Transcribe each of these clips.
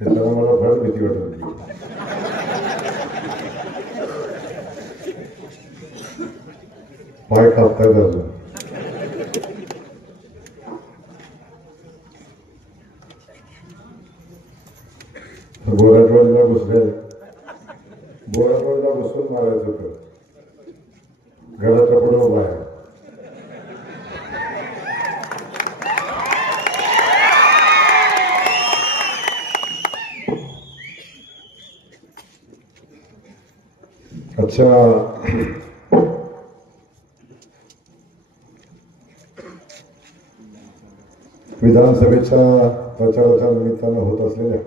त्याच्यानं मला फार भीती वाटत होती. पाय कापतायत अजून विधानसभेच्या प्रचाराच्या निमित्तानं होत असलेल्या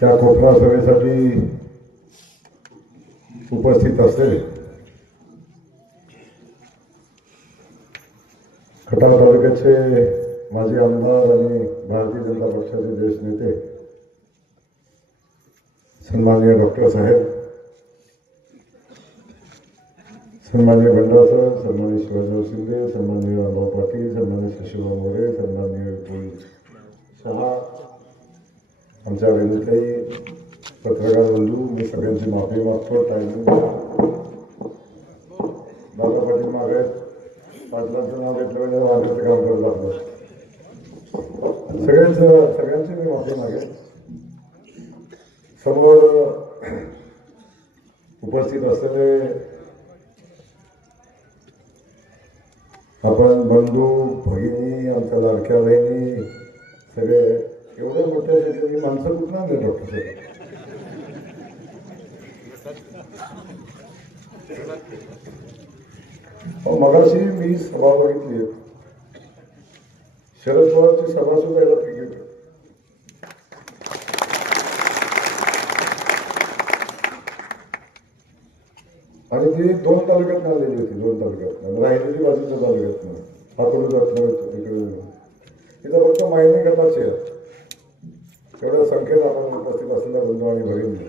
त्या कोकणा सभेसाठी उपस्थित असलेले खटाव तालुक्याचे माजी आमदार आणि भारतीय जनता पक्षाचे ज्येष्ठ नेते सन्माननीय डॉक्टर साहेब सन्माननीय भंडार सर सन्माननीय शिवाजीराव शिंदे सन्माननीय रामभाऊ पाटील सन्माननीय शशिभाऊ मोरे सन्माननीय विपुल शहा आमच्या रेणुताई पत्रकार बंधू मी सगळ्यांची माफी मागतो टायमिंग दादा पाटील मागे पाटलांचं नाव घेतलं म्हणजे वाढण्याचं काम करत आपलं सगळ्यांचं सगळ्यांची मी माफी मागेन. समोर उपस्थित असलेले आपण बंधू भगिनी आमच्या लाडक्या बहिणी सगळे एवढ्या मोठ्या शेतकरी माणसं कुठं आणले डॉक्टर साहेब? अहो, मगाशी मी सभा बघितली. शरद पवारची सभा सुद्धा याला तिकीट आणि ती दोन तालुक्यात आलेली होती दोन तालुक्यात. राहिलेली बाजूच्या तालुक्यात हातोडीतनं इकडे इथं फक्त मायने गटाचे आहेत एवढ्या संख्येत आपण उपस्थित असलेल्या बंधू आणि भगिनी.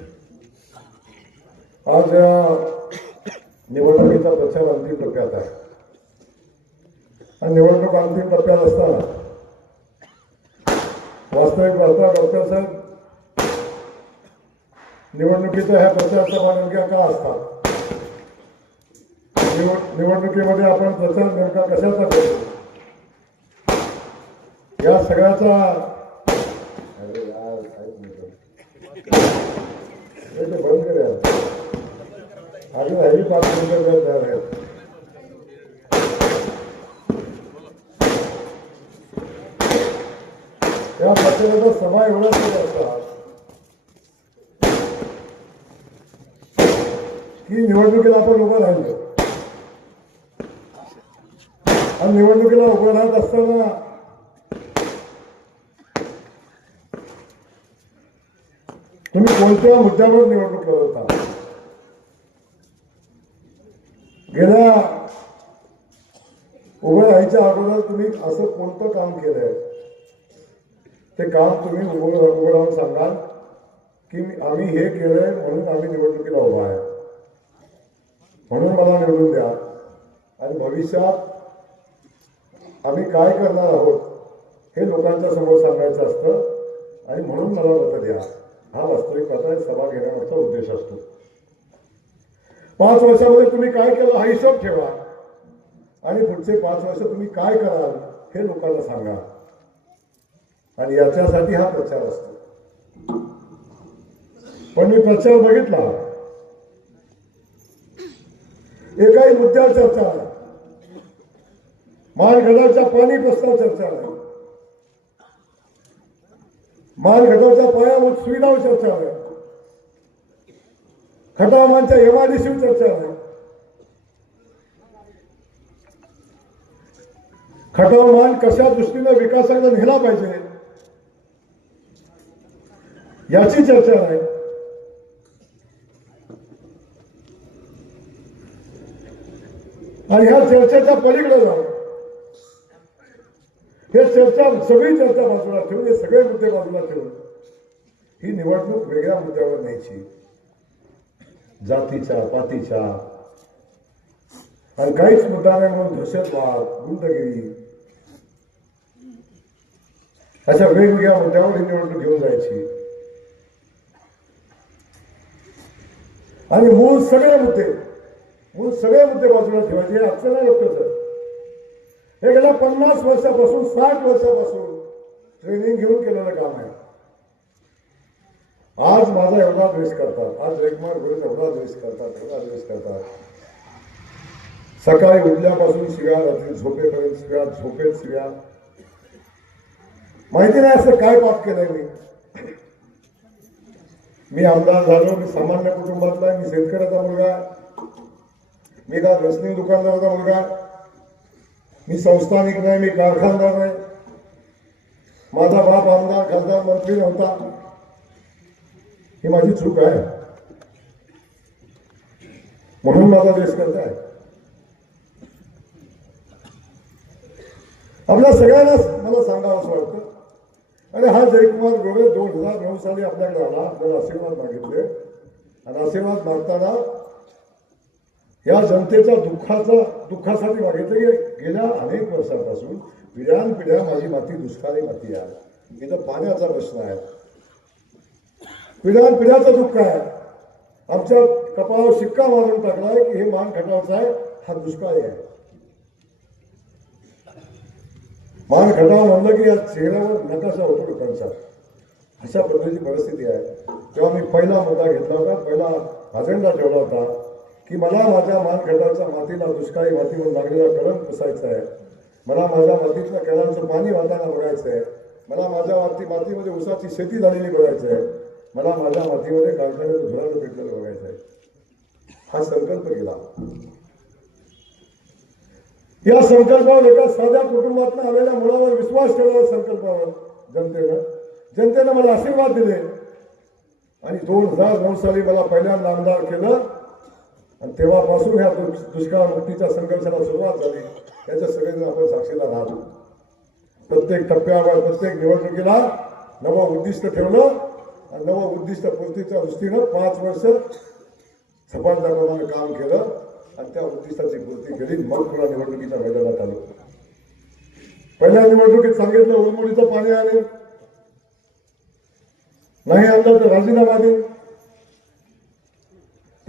आज या निवडणुकीचा प्रचार अंतिम टप्प्यात आहे. आणि निवडणूक अंतिम टप्प्यात असताना वास्तविक वार्ता डॉक्टर साहेब निवडणुकीच्या ह्या प्रचाराच्या नेमक्या का असतात? निवडणुकीमध्ये आपण प्रचार नेमका कशाचा करतो या सगळ्याचा अरे नाही बंद पाच मिनिटं या प्रचाराचा सभा एवढा सुरू असतात की निवडणुकीला आपण उभं राहिलो. आणि निवडणुकीला उभं राहत असताना तुम्ही कोणत्या मुद्द्यावर निवडणूक लढवता गेल्या उभं राहायच्या अगोदर तुम्ही असं कोणतं काम केलंय? ते काम तुम्ही उभं उभं राहून सांगाल की आम्ही हे केलंय म्हणून आम्ही निवडणुकीला उभा आहे. म्हणून मला निवडून द्या. आणि भविष्यात आम्ही काय करणार आहोत हे लोकांच्या समोर सांगायचं असतं. आणि म्हणून मला मत द्या. हा वास्तविकता सभा घेण्यामागचा उद्देश असतो. पाच वर्षामध्ये तुम्ही काय केलं हा हिशोब ठेवा. आणि पुढचे पाच वर्ष तुम्ही काय कराल हे लोकांना सांगा. आणि याच्यासाठी हा प्रचार असतो. पण मी प्रचार बघितला. एकाही मुद्द्यावर चर्चा नाही मालगडाच्या पाणी प्रस्ताव चर्चा आहे. मालगडाच्या पायावर सुविधावर चर्चा आहे. खटामांच्या एमआयडीसीवर चर्चा आहे. खटाव मान कशा दृष्टीने विकासाकडे नेला पाहिजे? याची चर्चा आहे. आणि ह्या चर्चेच्या पलीकडे जाऊन हे चर्चा सगळी चर्चा बाजूला ठेवून हे सगळे मुद्दे बाजूला ठेवून ही निवडणूक वेगळ्या मुद्द्यावर न्यायची. जातीच्या पातीच्या आणि काहीच मुद्दा नाही म्हणून दहशतवाद गुंडगिरी अशा वेगवेगळ्या मुद्द्यावर ही निवडणूक घेऊन जायची. आणि मूळ सगळे मुद्दे मूळ सगळे मुद्दे बाजूला ठेवायचे हे आजचं नाही हे गेल्या पन्नास वर्षापासून साठ वर्षापासून ट्रेनिंग घेऊन केलेलं काम आहे. आज माझा एवढा द्वेष करतात. आज रेगमार गुरुज एवढा द्वेष करतात एवढा द्वेष करतात. सकाळी उठल्यापासून शिव्या रात्री झोपेपर्यंत शिव्या झोपेत शिव्या. माहिती नाही असं काय पाप केलंय मी. मी आमदार झालो मी सामान्य कुटुंबातला मी शेतकऱ्याचा मुलगा मी का व्यसनी दुकानदाराचा मुलगा आहे. मी संस्थानिक नाही मी कारखानदार नाही माझा बाप आमदार खासदार मंत्री नव्हता. ही माझी चूक आहे. म्हणून माझा देश करताय आपल्या सगळ्यांनाच मला सांगावं असं वाटतं. अरे हा जयकुमार गोरे दोन हजार नऊ साली आपल्याकडे आला. आपल्याला आशीर्वाद मागितले. आणि आशीर्वाद मागताना या जनतेच्या दुःखाचा दुःखासाठी मागितलं की गेल्या अनेक वर्षापासून पिढ्यान पिढ्या माझी माती दुष्काळी माती आहे. इथं पाण्याचा प्रश्न आहे. पिढ्यान पिढ्याचा दुःख आहे. आमच्या कपाळावर शिक्का मारून टाकलाय की हे मान खटावचा आहे हा दुष्काळी आहे. मान खटाव म्हणलं की या चेहऱ्यावर नकाशा होतो लोकांचा. अशा पद्धतीची परिस्थिती आहे. तेव्हा मी पहिला मुद्दा घेतला होता पहिला अजेंडा ठेवला होता की मला माझ्या मान मातीला दुष्काळी मातीवर लागलेला कळम पुसायचा आहे. मला माझ्या मातीतल्या कळांचं पाणी वाताना बघायचं आहे मला माझ्या माती मातीमध्ये ऊसाची शेती झालेली बघायचं आहे मला माझ्या मातीमध्ये कारखान्याचं धुरानं पेटलेलं बघायचं आहे हा संकल्प केला. या संकल्पावर एका साध्या कुटुंबातून आलेल्या मुलावर विश्वास ठेवला संकल्पावर जनतेनं जनतेनं मला आशीर्वाद दिले. आणि दोन हजार नऊ साली मला पहिल्यांदा आमदार केलं. आणि तेव्हापासून ह्या दुष्काळ मुक्तीच्या संघर्षाला सुरुवात झाली. याच्या सगळेजण आपण साक्षीला राहतो. प्रत्येक टप्प्यावर प्रत्येक निवडणुकीला नवं उद्दिष्ट ठेवलं आणि नवं उद्दिष्ट पूर्तीच्या दृष्टीनं पाच वर्ष सफलताप्रमाणे काम केलं आणि त्या उद्दिष्टाची पूर्ती केली. मग पुन्हा निवडणुकीच्या मैदानात आलो. पहिल्या निवडणुकीत सांगितलं उरमुडीचं पाणी आले नाही आणलं तर राजीनामा दे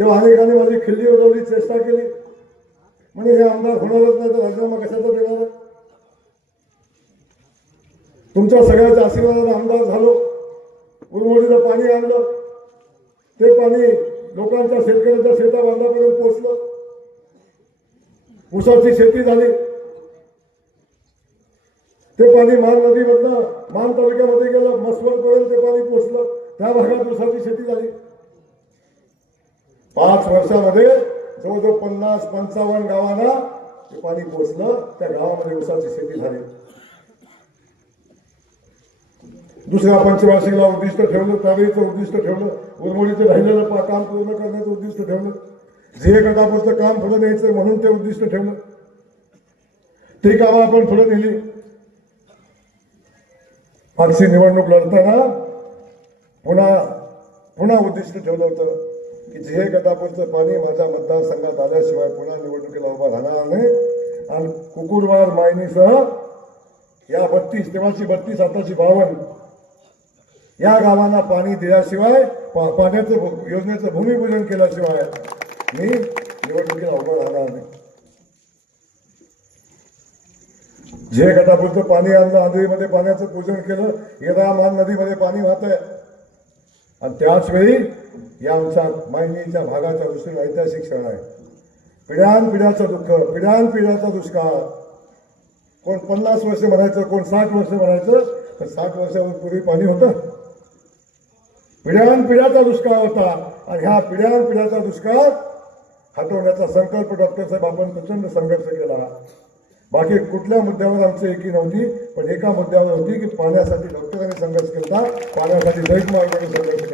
तेव्हा अनेकांनी माझी खिल्ली उडवली चेष्टा केली. म्हणजे हे आमदार होणारच नाही तर राजीनामा कशाचा देणार? तुमच्या सगळ्याच्या आशीर्वादाने आमदार झालो. उरमोडीचं पाणी आणलं. ते पाणी लोकांच्या शेतकऱ्यांच्या शेता बांधापर्यंत पोहोचलं. ऊसाची शेती झाली. ते पाणी मान नदीमधनं मान तालुक्यामध्ये गेलं. मसवडपर्यंत ते पाणी पोहोचलं. त्या भागात ऊसाची शेती झाली. पाच वर्षामध्ये जवळजवळ पन्नास पंचावन्न गावांना ते पाणी पोचलं त्या गावामध्ये ऊसाची शेती झाली. दुसऱ्या पंचवार्षिकला उद्दिष्ट ठेवलं त्यावेळीचं उद्दिष्ट ठेवलं उरमोडीचं राहिलेलं काम पूर्ण करण्याचं उद्दिष्ट ठेवलं. जे गटापुरचं काम पुढे न्यायचं म्हणून ते उद्दिष्ट ठेवलं. ते कामं आपण पुढे नेली. मागची निवडणूक लढताना पुन्हा पुन्हा उद्दिष्ट ठेवलं होतं. की जे गटापुरचं पाणी माझ्या मतदारसंघात आल्याशिवाय पुन्हा निवडणुकीला उभा राहणार नाही. आणि कुकुरवार मायनीसह या बत्तीस तेव्हाची बत्तीस आताची बावन्न या गावांना पाणी दिल्याशिवाय पाण्याचं योजनेचं भूमिपूजन केल्याशिवाय मी निवडणुकीला उभं राहणार नाही. जे गटापुरतं पाणी आणलं आंधळीमध्ये पाण्याचं पूजन केलं येदा मान नदीमध्ये पाणी वाहत आहे आणि त्याचवेळी या आमचा मायनीच्या भागाच्या दृष्टीने ऐतिहासिक क्षण आहे. पिढ्यान पिढ्याचं दुःख पिढ्यान पिढ्याचा दुष्काळ. कोण पन्नास वर्ष म्हणायचं कोण साठ वर्ष म्हणायचं तर साठ वर्षावर पूर्वी पाणी होतं. पिढ्यान पिढ्याचा दुष्काळ होता आणि ह्या पिढ्यान पिढ्याचा दुष्काळ हटवण्याचा संकल्प डॉक्टर साहेब आपण प्रचंड संघर्ष केला. बाकी कुठल्या मुद्द्यावर आमची एकी नव्हती पण एका मुद्द्यावर होती की पाण्यासाठी डॉक्टरांनी संघर्ष केला पाण्यासाठी दैत मार्गाने संघर्ष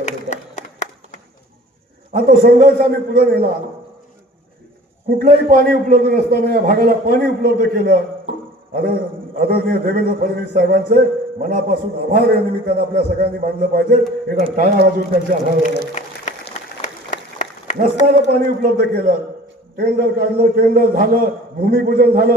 आता तो संघर्ष आम्ही पुढे नेला कुठलंही पाणी उपलब्ध नसताना या भागाला पाणी उपलब्ध केलं. आदर- आदरणीय देवेंद्र फडणवीस साहेबांचे मनापासून आभार या निमित्तानं आपल्या सगळ्यांनी मानलं पाहिजे. एका टाळ्या वाजवून त्यांचे आभार मानले. नसताना पाणी उपलब्ध केलं. टेंडर काढलं टेंडर झालं भूमिपूजन झालं.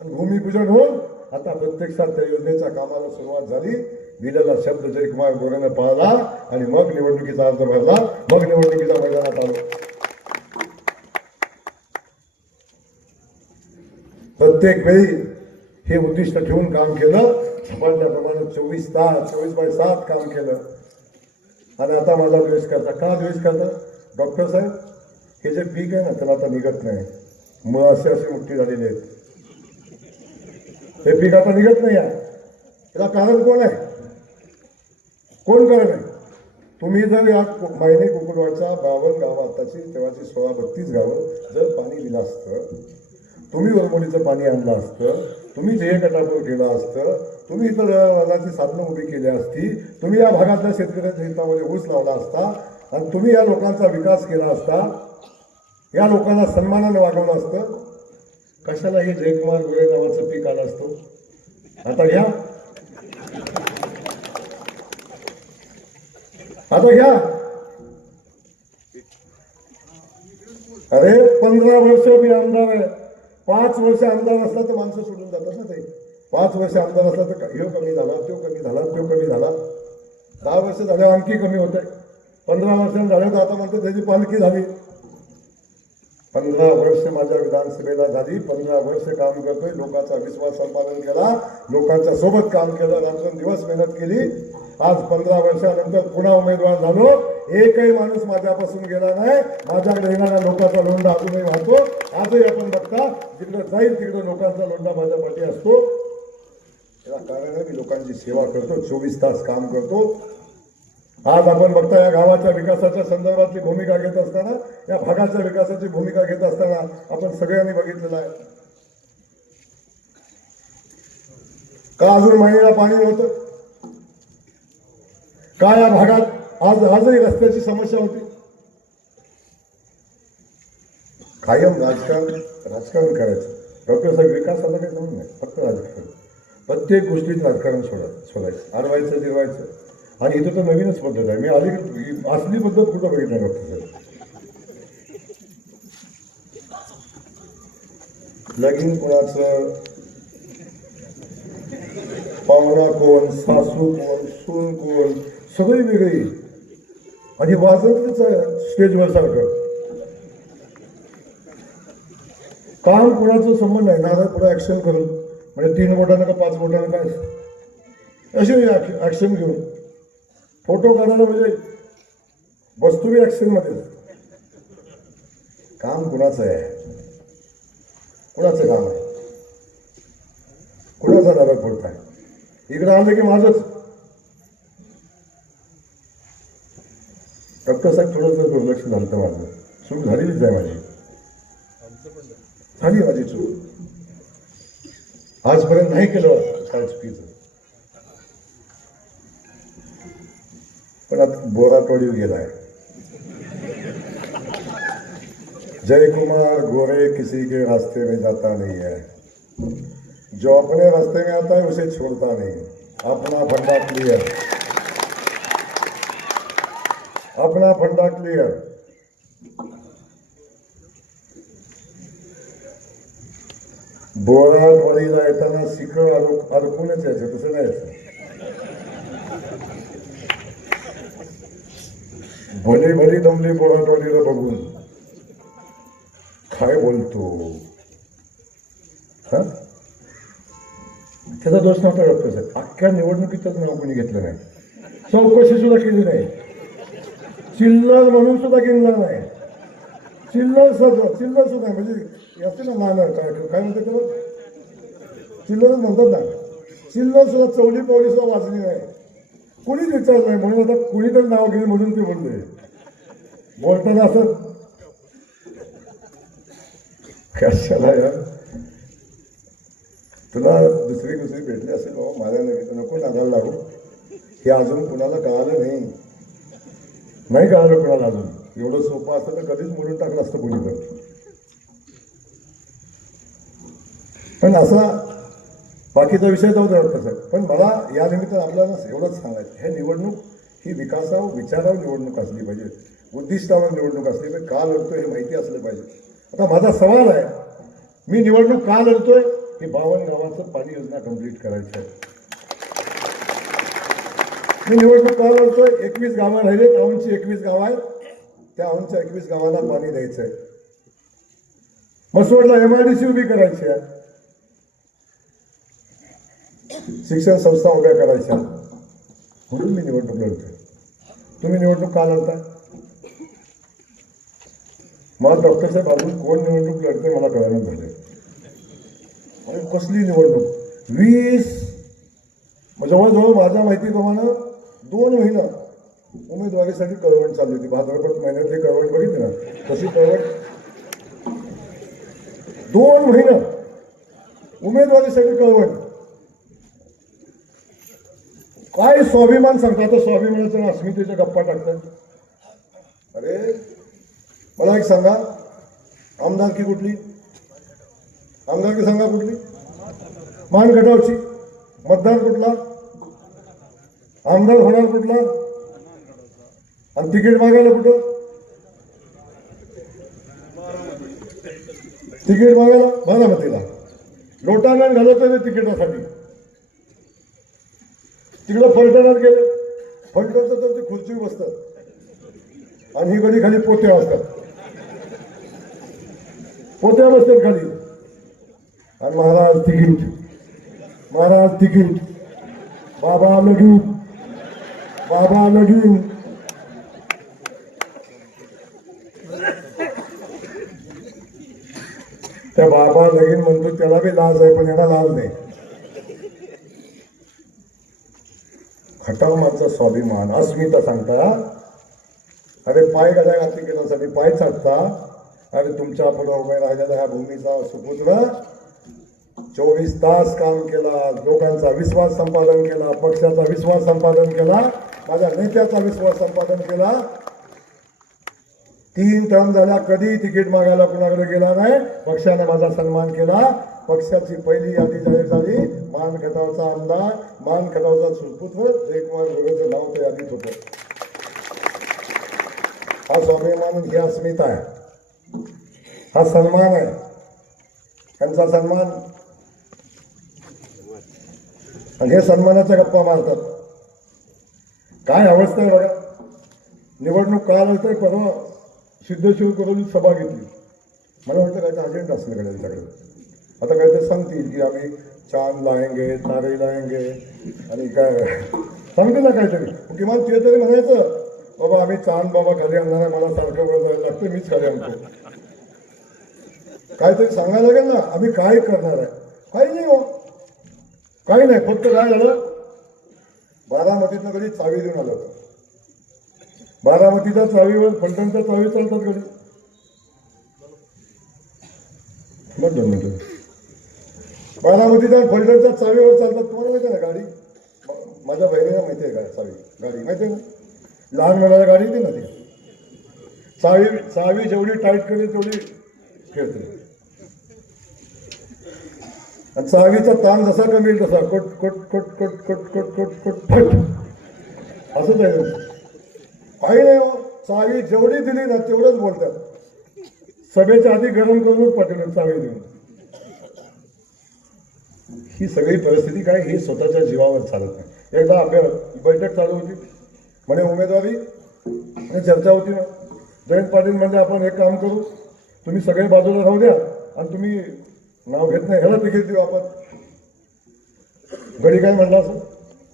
आणि भूमिपूजन होऊन आता प्रत्यक्षात त्या योजनेच्या कामाला सुरुवात झाली. दिलेला शब्द जयकुमार गोरेनं पाळला आणि मग निवडणुकीचा अर्ज भरला. मग निवडणुकीच्या मैदानात आलो प्रत्येक वेळी हे उद्दिष्ट ठेवून काम केलं. झपाटल्याप्रमाणे चोवीस तास चोवीस बाय सात काम केलं. आणि आता माझा द्वेष करता का द्वेष करता डॉक्टर साहेब हे जे पीक आहे ना त्याला आता निघत नाही. मग असे असे मुक्ती झालेले आहेत. हे पीक आता निघत नाही आहे. त्याला कारण कोण आहे? कोण करत नाही तुम्ही जर या महिने मायने कुकुडवाडच्या बावन गावं आताची तेव्हाची सोळा बत्तीस गावं जर पाणी दिलं असतं तुम्ही वरमोडीचं पाणी आणलं असतं तुम्ही ध्येय कटापूर केलं असतं तुम्ही इतर वर्गाची साधनं उभी केली असती तुम्ही या भागातल्या शेतकऱ्यांच्या हितामध्ये ऊस लावला असता आणि तुम्ही या लोकांचा विकास केला असता या लोकांना सन्मानाने वागवलं असतं कशाला हे जयकुमार गोळे नावाचं पीक आलं असतं. आता घ्या आता घ्या अरे पंधरा वर्ष मी आमदार आहे. पाच वर्ष आमदार असला तर माणसं सोडून जातात ना ते. पाच वर्ष आमदार असला तर ह्यो कमी झाला तो कमी झाला तो कमी झाला. दहा वर्ष झाल्यावर आणखी कमी होत आहे. पंधरा वर्ष झाले तर आता म्हणतो त्याची पालखी झाली. पंधरा वर्ष माझ्या विधानसभेला झाली. पंधरा वर्ष काम करतोय. लोकांचा विश्वास संपादन केला. लोकांच्या सोबत काम केलं. रात्रंदिवस मेहनत केली. आज पंधरा वर्षानंतर पुन्हा उमेदवार झालो. एकही माणूस माझ्यापासून गेला नाही. माझ्याकडे येणाऱ्या लोकांचा लोंढा अजूनही वाहतो. आजही आपण बघता जिकडे जाईल तिकडे लोकांचा लोंढा माझ्या पाठी असतो. त्याला कारण आहे मी लोकांची सेवा करतो चोवीस तास काम करतो. आज आपण बघता या गावाच्या विकासाच्या संदर्भातली भूमिका घेत असताना या भागाच्या विकासाची भूमिका घेत असताना आपण सगळ्यांनी बघितलेलं आहे. का अजून महिन्याला पाणी नव्हतं? का या भागात आज आजही रस्त्याची समस्या होती. कायम राजकारण राजकारण करायचं. डॉक्टर साहेब विकासाला काही जमून नाही. फक्त राजकारण. प्रत्येक गोष्टीत राजकारण सोडा सोडायचं. अडवायचं जिरवायचं. आणि इथं तर नवीनच पद्धत आहे. मी अलीकडे असली पद्धत कुठं बघितली डॉक्टर साहेब? लगीन कोणाचं? पाहुणा कोण सासू कोण सून कोण? सगळी वेगळी. आणि वाजतच आहे स्टेजवर सारखं. काम कुणाचा संबंध आहे ना पुढे ऍक्शन करून म्हणजे तीन बोटानं का पाच बोटानं काय? असे ऍक्शन घेऊन फोटो काढायला म्हणजे वस्तू बी ऍक्शनमध्ये. काम कुणाचं आहे? कुणाचं काम आहे? कुणाचा नरक पडत आहे इकडे आलं की माझंच. डॉक्टर साहेब, थोडंसं दुर्लक्ष झालं होतं माझं. चूक झालेलीच आहे माझी. झाली माझी चूक आजपर्यंत नाही केलं काय चुकीचं. पण आता गेलाय. जय कुमार गोरे किसी के रास्ते में जाता नहीं है. जो अपने रास्ते में आता है, उसे छोड़ता नहीं. अपना फंडा क्लियर अपना फंडा क्लियर बोराटवाडीला येताना शिकळ अडक अडकूनच यायचं तसं नाही भली भली दमली बोराटवाडीला बघून. काय बोलतो? हा? त्याचा दोष नव्हता डॉक्टर साहेब. अख्ख्या निवडणुकीतच नाव कोणी घेतलं नाही. चौकशी सुद्धा केली नाही. चिल्लर म्हणून सुद्धा गेला नाही. चिल्लर सुद्धा चिल्लर सुद्धा म्हणजे याचे ना मान काय काय म्हणतात त्याला? चिल्लरच म्हणतात ना. चिल्लर सुद्धा चौली पावली सुद्धा वाचली नाही. कोणीच विचारलं नाही म्हणून आता कुणीतरी नाव घेईल म्हणून ते बोलले. बोलताना असं कशाला यार तुला दुसरी दुसरी भेटली असेल बाबा माझ्या नव्हे नको नादाला लागू. हे अजून कुणाला कळालं नाही. नाही कळालं कुणाला अजून. एवढं सोपं असतं तर कधीच मोडून टाकलं असतं कोणी पण पण असा बाकीचा विषय जाऊ द्या तसं पण मला या निमित्तानं आपल्याला एवढंच सांगायचं हे निवडणूक ही विकासावर विचारावर निवडणूक असली पाहिजे. उद्दिष्टावर निवडणूक असली पाहिजे. का लढतोय हे माहिती असलं पाहिजे. आता माझा सवाल आहे मी निवडणूक का लढतोय? हे बावन गावाचं पाणी योजना कंप्लीट करायची आहे. मी निवडणूक का एकवीस गावं राहिले. औंधची एकवीस गाव आहेत. त्या औंधच्या एकवीस गावाला पाणी द्यायचं आहे मसवडला एमआयडीसी उभी करायची आहे. शिक्षण संस्था उभ्या करायच्या म्हणून मी निवडणूक लढतोय. तुम्ही निवडणूक का लढता मला डॉक्टर साहेब अजून कोण निवडणूक लढते मला कळलं झाले आणि कसली निवडणूक? वीस म्हणजे जवळजवळ माझ्या माहितीप्रमाणे दोन महिना उमेदवारीसाठी कळवण चालली होती. भाद्रपद महिन्यातली कळवण बघितली ना? तशी कळवण दोन महिना उमेदवारीसाठी कळवण. काय स्वाभिमान सांगतात आता स्वाभिमानाचं अस्मितेच्या गप्पा टाकतात. अरे मला एक सांगा. आमदारकी कुठली? आमदारकी सांगा कुठली? मानगटावची मतदार कुठला? आमदार होणार कुठला? आणि तिकीट मागायला कुठं? तिकीट मागायला बारामतीला. लोटांगण घालत तिकिटासाठी. तिकडं फलटणात गेले. फलटणचं तर ते खुर्ची बसतात. आणि ही कधी खाली पोत्या असतात. पोत्या बसतात खाली. आणि महाराज तिकीट महाराज तिकीट बाबा लगीन बाबा लगीन त्या बाबा लगीन म्हणतो त्याला बी लाज आहे पण याला लाज नाही. खटाव माझा स्वाभिमान. अस्मिता सांगता अरे पाय गदा घातली केल्यासाठी पाय चाटता. अरे तुमच्यापुढे उभे राहिलेला ह्या भूमीचा सुपुत्र चोवीस तास काम केला लोकांचा विश्वास संपादन केला पक्षाचा विश्वास संपादन केला माझ्या नेत्याचा विश्वास संपादन केला. तीन टर्म झाल्या कधी तिकीट मागायला कुणाकडे गेला नाही. पक्षाने माझा सन्मान केला. पक्षाची पहिली यादी जाहीर झाली. मान खटावचा आमदार मान खटावचा सुपुत्र जयकुमार गोरेचं नाव त्या यादीत होतं. हा स्वाभिमान ही अस्मिता आहे. हा सन्मान आहे. त्यांचा सन्मान. आणि हे सन्मानाच्या गप्पा मारतात. काय अवस्था आहे बघा? निवडणूक काल होते परवा सिद्धेश्वर करून सभा घेतली. मला वाटतं काय अजेंडा असेल कडे त्यांच्याकडे. आता काय सांगतील की आम्ही चांद लायंगे तारे लायंगे आणि काय? सांगते ना काहीतरी. किमान ते तरी म्हणायचं बाबा आम्ही चांद बाबा खाली आणणार आहे मला सारखं वर जायला लागतं मीच खाली आणतो. काहीतरी सांगायला लागेल ना आम्ही काय करणार आहे? काही नाही हो. काही नाही फक्त काय झालं बारामतीतनं कधी चावी देऊन आलं होतं. बारामतीच्या चावीवर फलटणच्या चावी चालतात कधी. बारामतीच्या फलटणच्या चावीवर चालतात. तुम्हाला माहिती आहे ना गाडी? माझ्या बहिणीला माहिती आहे का चावी. गाडी माहिती आहे ना? लहान मुलाला गाडी येते ना ती. चावी चावी जेवढी टाईट करेल तेवढी खेळते. चावीचा ताण जसा कमी येईल तसा कोट कोट कोट कोट कोट कोट कोट कोट फट. असंच आहे काही नाही हो चावी जेवढी दिली ना तेवढंच बोलतात. सभेच्या आधी गरम करूनच पाठवलं चावी देऊन. ही सगळी परिस्थिती काय ही स्वतःच्या जीवावर चालत नाही. एकदा आपल्या बैठक चालू होती. म्हणे उमेदवारी आणि चर्चा होती ना. जयंत पाटील म्हणजे आपण एक काम करू तुम्ही सगळे बाजूला राहू द्या आणि तुम्ही नाव घेत नाही. ह्याला तिकीट देऊ आपण. गडी काय म्हणला असं?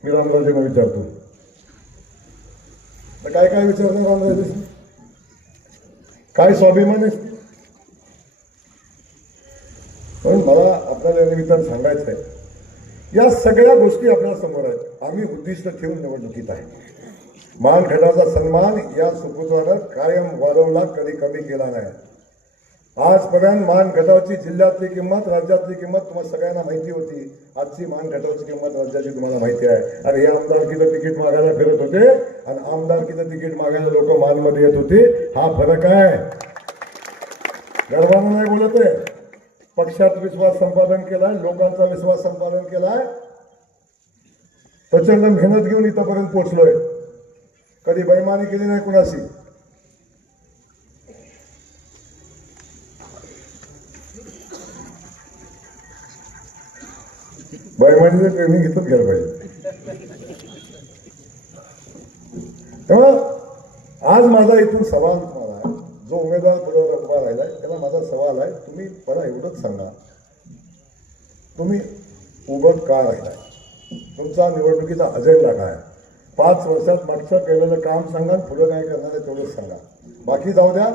मी रामराजेंना विचारतो. तर काय काय विचारलं रामराजे? काय स्वाभिमान आहे? पण मला आपल्याला या निमित्तानं सांगायचं आहे या सगळ्या गोष्टी आपल्यासमोर आहेत. आम्ही उद्दिष्ट ठेवून निवडणुकीत आहे. मानखटाचा सन्मान या सुपुत्रानं कायम वाढवला कधी कमी केला नाही. आजपर्यंत मान घटावची जिल्ह्यातली किंमत राज्यातली किंमत तुम्हाला सगळ्यांना माहिती होती. आजची मान घटावची किंमत राज्याची तुम्हाला माहिती आहे. अरे हे आमदारकीचं तिकीट मागायला फिरत होते आणि आमदारकीचं तिकीट मागायला लोक मानमध्ये येत होते हा फरक आहे. गर्वानं नाही बोलत आहे. पक्षात विश्वास संपादन केलाय लोकांचा विश्वास संपादन केलाय. प्रचंड मेहनत घेऊन इथंपर्यंत पोहोचलोय. कधी बैमानी केली नाही कुणाशी? बैमानीचं ट्रेनिंग घेतच घ्यायला पाहिजे. तेव्हा आज माझा इथून सवाल तुम्हाला आहे. जो उमेदवार पदावर उभा राहिलाय त्याला माझा सवाल आहे तुम्ही मला एवढंच सांगा. तुम्ही उभं का राहिलाय? तुमचा निवडणुकीचा अजेंडा काय? आहे? पाच वर्षात मागचं केलेलं काम सांगा पुढं काय करणार आहे तेवढंच सांगा. बाकी जाऊ द्या.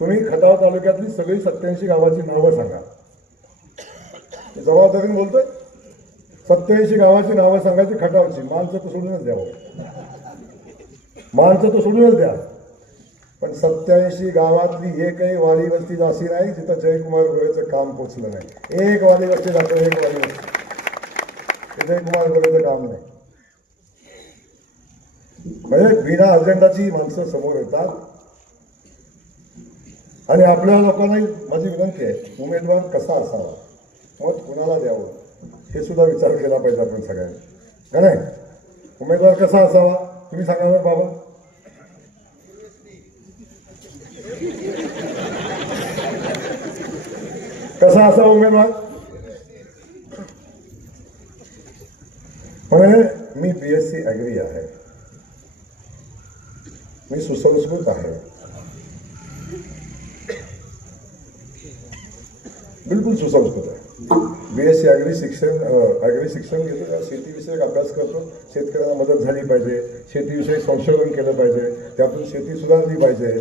तुम्ही खटाव तालुक्यातली सगळी सत्याऐंशी गावाची नावं सांगा. जबाबदारीने बोलतोय? सत्याऐंशी गावाची नावं सांगायची खटावची. माणसं तर सोडूनच द्यावं हो. माणसं तर सोडूनच द्या. पण सत्याऐंशी गावातली एकही वाडी वस्ती अशी नाही जिथं जयकुमार गोरेचं काम पोचलं नाही. एक वाडी वस्ती जातं एक वाडी वस्ती. जयकुमार गोरेचं काम नाही. म्हणजे बिना अजेंडाची माणसं समोर येतात. आणि आपल्या लोकांनाही माझी विनंती आहे उमेदवार कसा असावा? मत कुणाला द्यावं? हे सुद्धा विचार केला पाहिजे आपण सगळ्यांनी. का नाही? उमेदवार कसा असावा? तुम्ही सांगा बरं बाबा. कसा असावा उमेदवार? म्हणजे मी बी एस सी ॲग्री आहे. मी सुसंस्कृत आहे. बिलकुल सुसंस्कृत आहे. बी एस सी ॲग्री शिक्षण ॲग्री शिक्षण घेतो. त्या शेतीविषयक अभ्यास करतो. शेतकऱ्यांना मदत झाली पाहिजे. शेतीविषयी संशोधन केलं पाहिजे. त्यातून शेती सुधारली पाहिजे.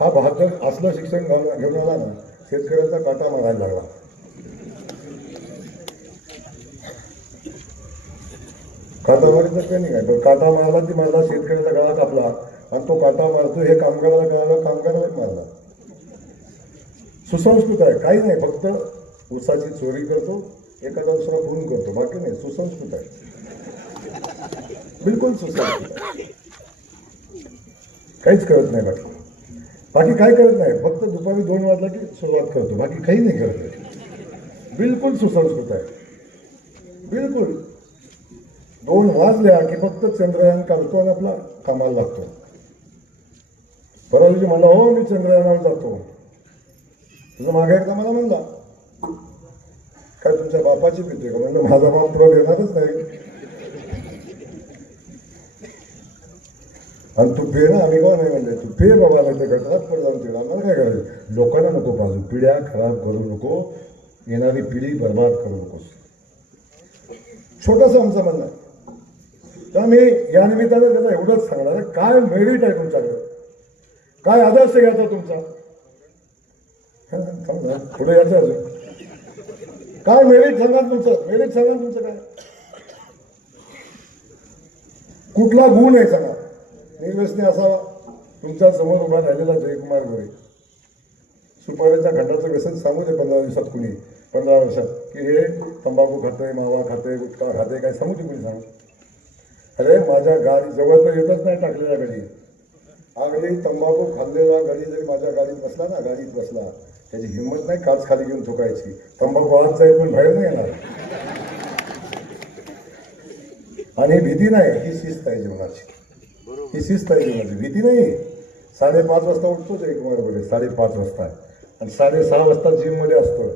हा बहादर असलं शिक्षण घेऊन आला ना शेतकऱ्यांचा काटा मारायला लागला. काटा मारायचं काही नाही पण काटा मारला ती मारला शेतकऱ्याचा गळा कापला. आणि तो काटा मारतो हे कामगाराला कळालं कामगाराला मारला. सुसंस्कृत आहे काही नाही. फक्त उसाची चोरी करतो एखादा दुसरा खून करतो. बाकी नाही सुसंस्कृत आहे. बिलकुल सुसंस्कृत काहीच करत नाही बाकी. बाकी काय करत नाही? फक्त दुपारी दोन वाजला की सुरुवात करतो. बाकी काही नाही करत आहे बिलकुल सुसंस्कृत आहे. बिलकुल. दोन वाजल्या की फक्त चंद्रयान काढतो आणि आपला कामाला लागतो. परवा दिवशी म्हणला हो मी चंद्रयानावर जातो. तुझं मागे एकदा मला म्हणला. काय तुमच्या बापाची भीती का? म्हणलं माझा बाप तुला देणारच नाही. आणि तू पे ना आम्ही का नाही म्हणले तू पे बाबा नाही ते गटारात पड जाऊन तिला आम्हाला काय करायचं? लोकांना नको पाजू पिढ्या खराब करू नको येणारी पिढी बर्बाद करू नकोस. छोटासा आमचा म्हणणं तर मी या निमित्तानं त्याला एवढंच सांगणार आहे, काय मेरिट आहे तुमच्याकडे? काय आदर्श घ्यायचा तुमचा? पुढे यायचं अजून. काय मेरिट सांगा तुमचं मेरिट सांगा तुमचं काय? कुठला गुण आहे सांगा? निर्व्यसनी असावा. तुमच्यासमोर उभा राहिलेला जयकुमार गोरे. सुपाऱ्याच्या खंडाचं व्यसन सांगू दे पंधरा दिवसात कुणी पंधरा वर्षात. की हे तंबाखू खाते मावा खाते गुटखा खाते काय सांगू दे कुणी सांगू? अरे माझ्या गाडी जवळ तर येतच नाही टाकलेल्या गाडी. अगदी तंबाखू खाल्लेला गाडी जरी माझ्या गाडीत बसला ना गाडीत बसला त्याची हिंमत नाही काच खाली घेऊन ठोकायची. तंबाखू आत जाईल पण बाहेर नाही येणार. आणि भीती नाही ही शिस्त आहे जीवनाची. ही शिस्त आहे जीवनाची. भीती नाही. साडेपाच वाजता उठतोच एक बोले साडेपाच वाजता. आणि साडेसहा वाजता जिममध्ये असतो.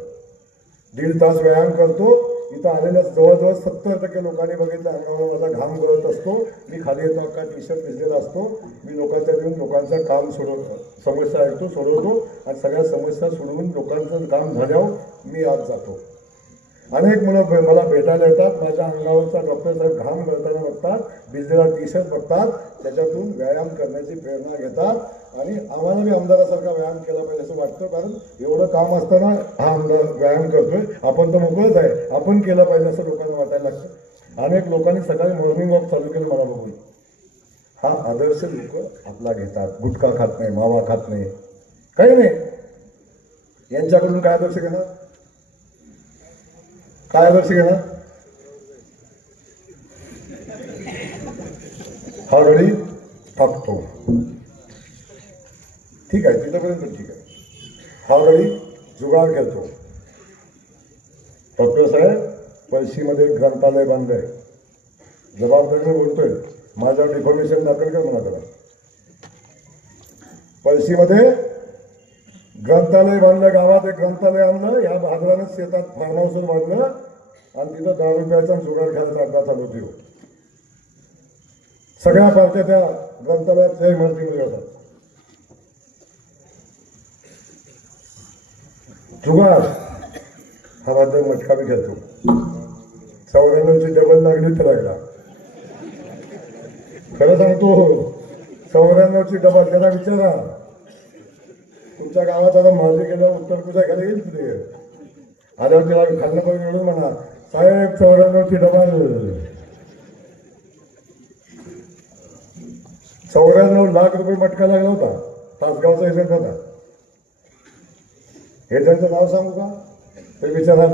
दीड तास व्यायाम करतो. इथं आलेल्या जवळजवळ सत्तर टक्के लोकांनी बघितलं. अंगावर माझा घाम गळत असतो. मी खाली येतो अख्खा टी शर्ट भिजलेला असतो. मी लोकांच्या येऊन लोकांचं काम सोडवतो समस्या ऐकतो सोडवतो. आणि सगळ्या समस्या सोडवून लोकांचं काम झाल्यावर मी आज जातो. अनेक मुलं भे- मला भेटायला येतात. माझ्या अंगावरचा डॉक्टर साहेब घाम गळताना बघतात. भिजलेला टी शर्ट बघतात. त्याच्यातून व्यायाम करण्याची प्रेरणा घेतात आणि आम्हाला बी आमदारासारखा व्यायाम केला पाहिजे असं वाटतं कारण एवढं काम असताना हा आमदार व्यायाम करतोय. आपण तर मोकळच आहे. आपण केलं पाहिजे असं लोकांना वाटायला लागतं. अनेक लोकांनी सकाळी मॉर्निंग वॉक चालू केलं मला बघून. हा आदर्श लोक आपला घेतात. गुटखा खात नाही मावा खात नाही. काही नाही. यांच्याकडून काय आदर्श घेणार? काय आदर्श घेणार? हा टाकतो ठीक आहे तिथंपर्यंत ठीक आहे. हा गडी घेतो खेळतो. डॉक्टर साहेब पळशीमध्ये एक ग्रंथालय बांधलंय जबाबदारीने बोलतोय. माझ्या डिफॉर्मेशन दाखल कर म्हणा त्याला पळशीमध्ये ग्रंथालय बांधलं गावात एक ग्रंथालय आणलं या भाजरानं शेतात फार्म हाऊसवर बांधलं आणि तिथं दहा रुपयाचा जुगाड घ्यायचा खेळायचा अड्डा चालू ठेवू सगळ्या पार्ट्या त्या ग्रंथालयात त्या इमारतीमध्ये होतात. जुगार हा माझा मटका मी घेतो. चौऱ्याण्णवची डबल लागली तर लागला. खरं सांगतो चौऱ्याण्णवची डबल त्याला विचारा. तुमच्या गावात आता माझे गेल्यावर उत्तर पूजा घ्यायला येईल तुझे आल्यावर तिला खाल्लं पाहिजे मिळून म्हणा. साहेब चौऱ्याण्णवची डबल. चौऱ्याण्णव लाख रुपये मटका लागला होता. तासगावचा एजंट होता. एजंटचं नाव सांगू का? ते विचारा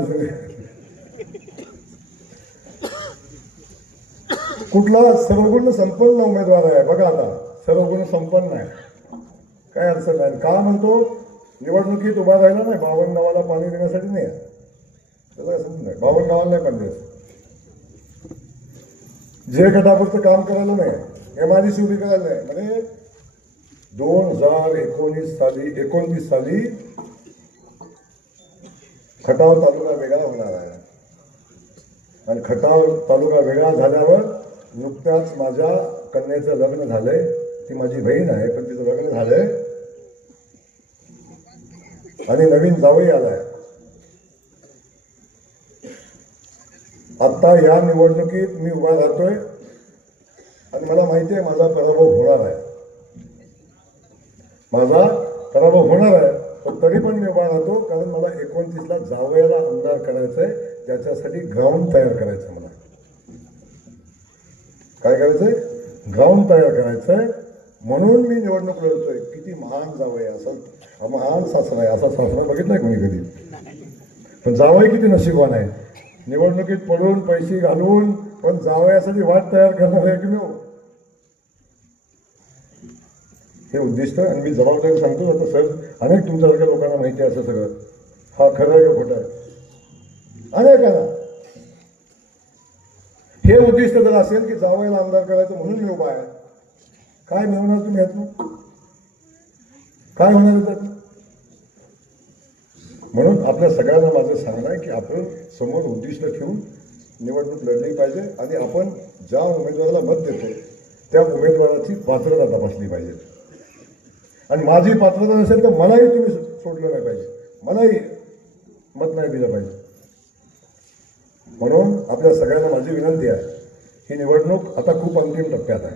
कुठला? सर्वगुण संपन्न उमेदवार आहे. बघा आता. सर्वगुण संपन्न आहे. काय अडचण नाही. का म्हणतो? निवडणुकीत उभा राहिला नाही. बावन गावाला पाणी देण्यासाठी नाही. त्याचा नाही बावन गावाला नाही पाणी द्यायचं जे गटापुरतं काम करायला नाही. एम आय सी उभी करायला नाही म्हणजे दोन हजार एकोणीस साली एकोणतीस साली खटाव तालुका वेगळा होणार आहे. आणि खटाव तालुका वेगळा झाल्यावर नुकत्याच माझ्या कन्याचं लग्न झालंय. ती माझी बहीण आहे पण तिचं लग्न झालंय. आणि नवीन जावई आलाय. आता या निवडणुकीत मी उभा राहतोय. आणि मला माहिती आहे माझा पराभव होणार आहे. माझा पराभव होणार आहे पण तरी पण मी उभा राहतो कारण मला एकोणतीसला जावयाला आमदार आहे त्याच्यासाठी ग्राउंड तयार करायचं मला. काय करायचंय? ग्राउंड तयार करायचंय. म्हणून मी निवडणूक लढतोय. किती महान जावय असं महान सासरा आहे. असा सासरा बघितलाय कोणी कधी? पण जावय किती नशिबवान आहे. निवडणुकीत पडून पैसे घालवून पण जावयासाठी वाट तयार करणार आहे की नाही हो? हे उद्दिष्ट आणि मी जबाबदारी सांगतो आता सर अनेक तुमच्यासारख्या लोकांना माहिती आहे असं सगळं. हा खरं आहे का खोटं आहे? अनेकांना. हे उद्दिष्ट जर असेल की जावयाला आमदार करायचं म्हणून मी उभा आहे काय मिळवणार तुम्ही यातून? काय होणार त्यात म्हणून आपल्या सगळ्यांना माझं सांगणं आहे की आपण समोर उद्दिष्ट ठेवून निवडणूक लढली पाहिजे आणि आपण ज्या उमेदवाराला मत देतो त्या उमेदवाराची पात्रता तपासली पाहिजे. आणि माझी पात्रता नसेल तर मलाही तुम्ही सोडलं नाही पाहिजे. मलाही मत नाही दिलं पाहिजे. म्हणून आपल्या सगळ्यांना माझी विनंती आहे ही निवडणूक आता खूप अंतिम टप्प्यात आहे.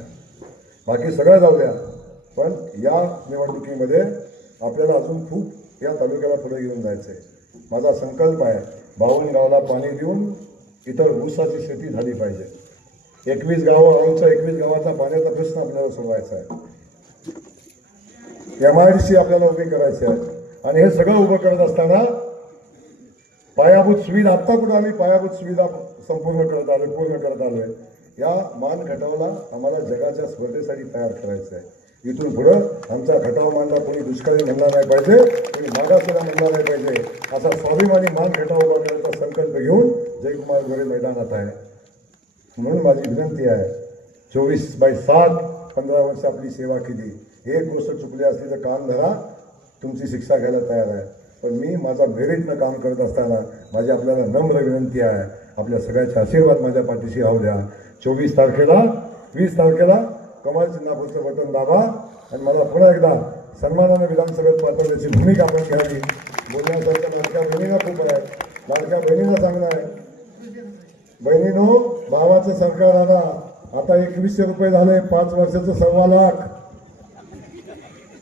बाकी सगळं जाऊ द्या पण या निवडणुकीमध्ये आपल्याला अजून खूप या तालुक्याला पुढे घेऊन जायचं आहे माझा संकल्प आहे बावनगावला गावाला पाणी देऊन इतर ऊसाची शेती झाली पाहिजे. एकवीस गावं आमच्या एकवीस गावाचा पाण्याचा प्रश्न आपल्याला सोडवायचा आहे. एम आय डी सी आपल्याला उभी करायची आहे आणि हे सगळं उभं करत असताना पायाभूत सुविधा आत्ता कुठं आम्ही पायाभूत सुविधा संपूर्ण करत आलो पूर्ण करत आलोय. या मान खटावला आम्हाला जगाच्या स्पर्धेसाठी तयार करायचं आहे इथून पुढं आमचा खटाव मानला कोणी दुष्काळी म्हणणार नाही पाहिजे कोणी मागासलेला म्हणणार नाही पाहिजे. असा स्वाभिमानी मान खटाव उभा करण्याचा संकल्प घेऊन जयकुमार गोरे मैदानात आहे. म्हणून माझी विनंती आहे चोवीस बाय सात पंधरा वर्ष आपली सेवा केली. एक गोष्ट चुकली असली तर काम धरा. तुमची शिक्षा घ्यायला तयार आहे. पण मी माझा मेरिटनं काम करत असताना माझी आपल्याला नम्र विनंती आहे. आपल्या सगळ्याचे आशीर्वाद माझ्या पाठीशी राहू द्या. चोवीस तारखेला वीस तारखेला कमाल चिन्हापूरचं बटन दाबा आणि मला पुन्हा एकदा सन्मानाने विधानसभेत पाठवण्याची भूमिका आपण घ्यावी. बोलण्यासारखं लाडक्या बहिणीला खूप आहे. लाडक्या बहिणीला चांगलं आहे. बहिणीनो भावाचं सरकार आला. आता एकवीसशे रुपये झाले पाच वर्षाचं सव्वा लाख.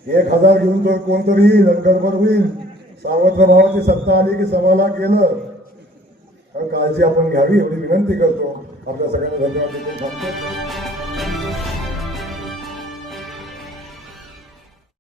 एक हजार घेऊन तो कोणतरी येईल आणि गडबड होईल. सावत्र भावाची सत्ता आली की सभाला केलं गेलं. काळजी आपण घ्यावी एवढी विनंती करतो. आपल्या सगळ्यांना धन्यवाद थांबतो.